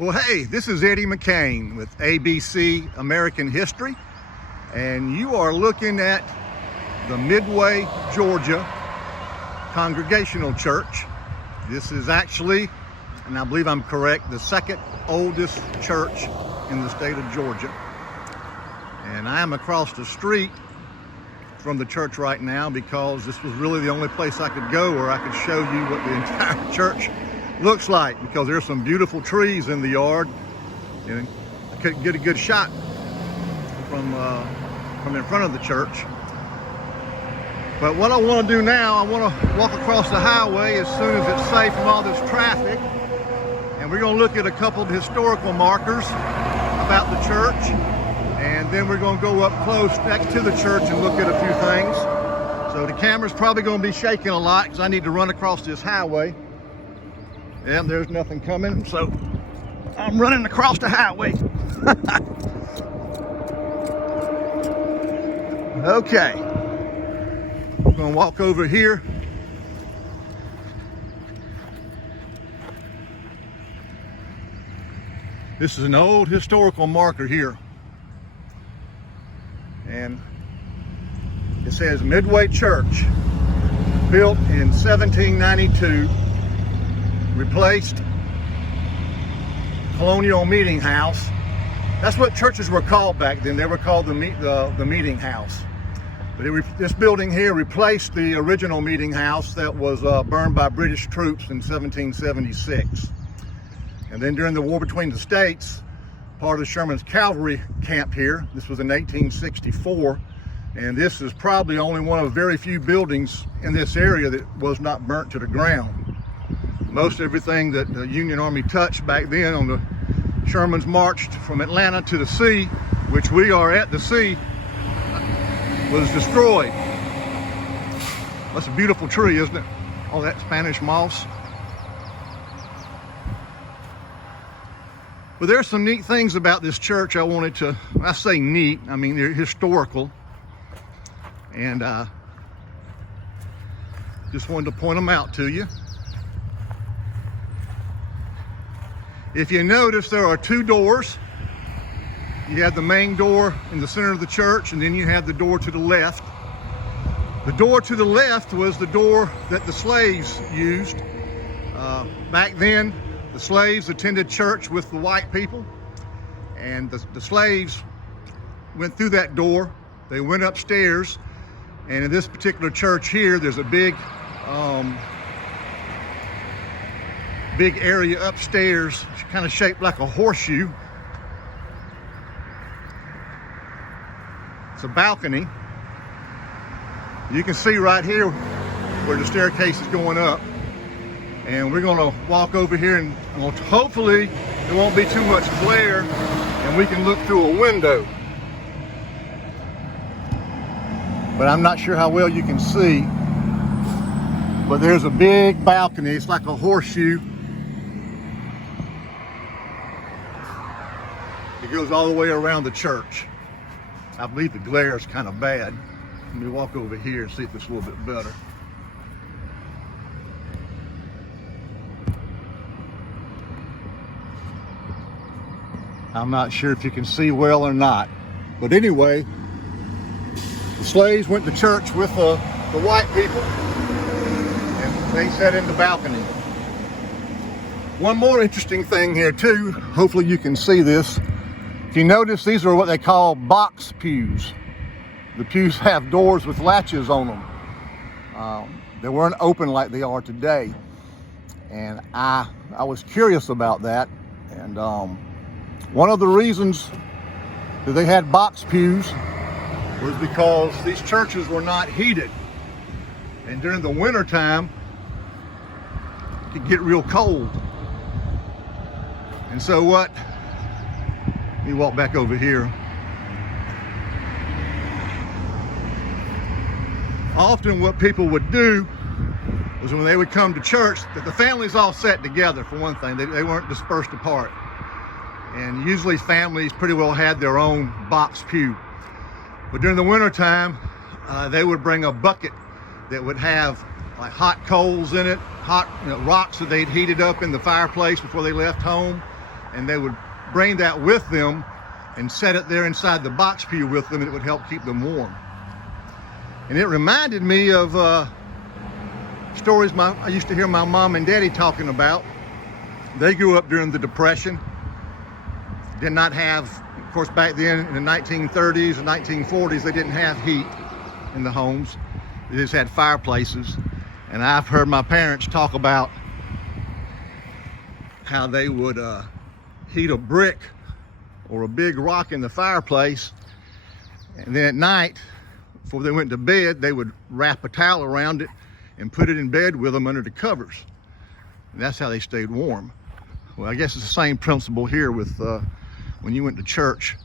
Well, hey, this is Eddie McCain with ABC American History, and you are looking at the Midway, Georgia Congregational Church. This is actually, and I believe I'm correct, the second oldest church in the state of Georgia. And I am across the street from the church right now because this was really the only place I could go where I could show you what the entire church looks like, because there's some beautiful trees in the yard and I couldn't get a good shot from in front of the church. But what I want to do now, I want to walk across the highway as soon as it's safe from all this traffic, and we're going to look at a couple of historical markers about the church, and then we're going to go up close next to the church and look at a few things. So the camera's probably going to be shaking a lot because I need to run across this highway. And there's nothing coming, so I'm running across the highway. Okay, I'm gonna walk over here. This is an old historical marker here, and it says Midway Church, built in 1792. Replaced Colonial Meeting House. That's what churches were called back then. They were called the Meeting House. But this building here replaced the original meeting house that was burned by British troops in 1776. And then during the war between the states, part of Sherman's cavalry camped here. This was in 1864. And this is probably only one of very few buildings in this area that was not burnt to the ground. Most everything that the Union Army touched back then on the Sherman's marched from Atlanta to the sea, which we are at the sea, was destroyed. That's a beautiful tree, isn't it? All that Spanish moss. Well, there's some neat things about this church I wanted to, I say neat, I mean they're historical. And just wanted to point them out to you. If you notice, there are two doors. You have the main door in the center of the church, and then you have the door to the left. The door to the left was the door that the slaves used. Back then, the slaves attended church with the white people, and the slaves went through that door. They went upstairs, and in this particular church here, there's a big area upstairs, kind of shaped like a horseshoe. It's a balcony. You can see right here where the staircase is going up. And we're gonna walk over here and hopefully there won't be too much glare and we can look through a window. But I'm not sure how well you can see. But there's a big balcony. It's like a horseshoe. It goes all the way around the church. I believe the glare is kind of bad. Let me walk over here and see if it's a little bit better. I'm not sure if you can see well or not. But anyway, the slaves went to church with the white people, and they sat in the balcony. One more interesting thing here too, hopefully you can see this. If you notice, these are what they call box pews. The pews have doors with latches on them. They weren't open like they are today. And I was curious about that. And one of the reasons that they had box pews was because these churches were not heated. And during the winter time, it could get real cold. And so let me walk back over here. Often what people would do was when they would come to church, that the families all sat together for one thing. They weren't dispersed apart. And usually families pretty well had their own box pew. But during the winter time, they would bring a bucket that would have like hot coals in it, hot rocks that they'd heated up in the fireplace before they left home. and they would bring that with them and set it there inside the box pew with them, and it would help keep them warm. And it reminded me of stories I used to hear my mom and daddy talking about. They grew up during the Depression. Did not have, of course, back then in the 1930s and 1940s, they didn't have heat in the homes. They just had fireplaces. And I've heard my parents talk about how they would heat a brick or a big rock in the fireplace, and then at night, before they went to bed, they would wrap a towel around it and put it in bed with them under the covers. And that's how they stayed warm. Well, I guess it's the same principle here with when you went to church.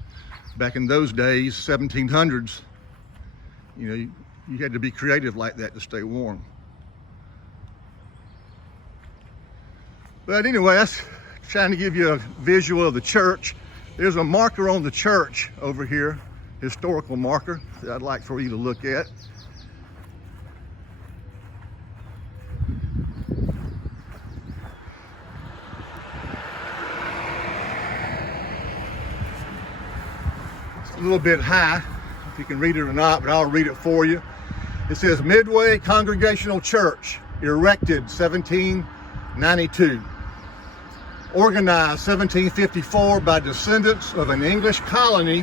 Back in those days, 1700's, you had to be creative like that to stay warm. But anyway, that's trying to give you a visual of the church. There's a marker on the church over here, historical marker, that I'd like for you to look at. It's a little bit high, if you can read it or not, but I'll read it for you. It says, Midway Congregational Church, erected 1792. Organized 1754 by descendants of an English colony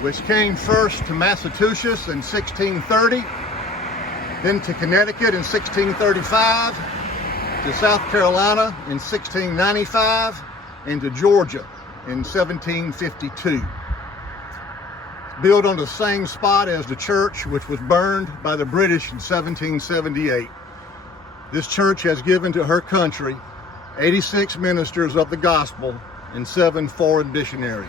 which came first to Massachusetts in 1630, then to Connecticut in 1635, to South Carolina in 1695, and to Georgia in 1752. Built on the same spot as the church which was burned by the British in 1778. This church has given to her country 86 ministers of the gospel and 7 foreign missionaries.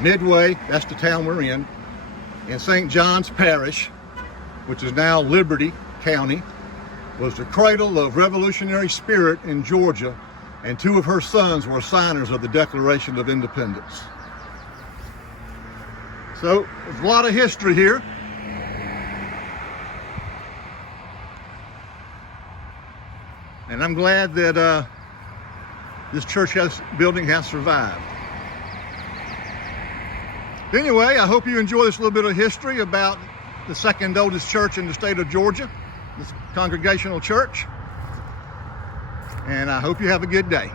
Midway, that's the town we're in St. John's Parish, which is now Liberty County, was the cradle of revolutionary spirit in Georgia, and 2 of her sons were signers of the Declaration of Independence. So there's a lot of history here. And I'm glad that this church building has survived. Anyway, I hope you enjoy this little bit of history about the second oldest church in the state of Georgia, this Congregational Church. And I hope you have a good day.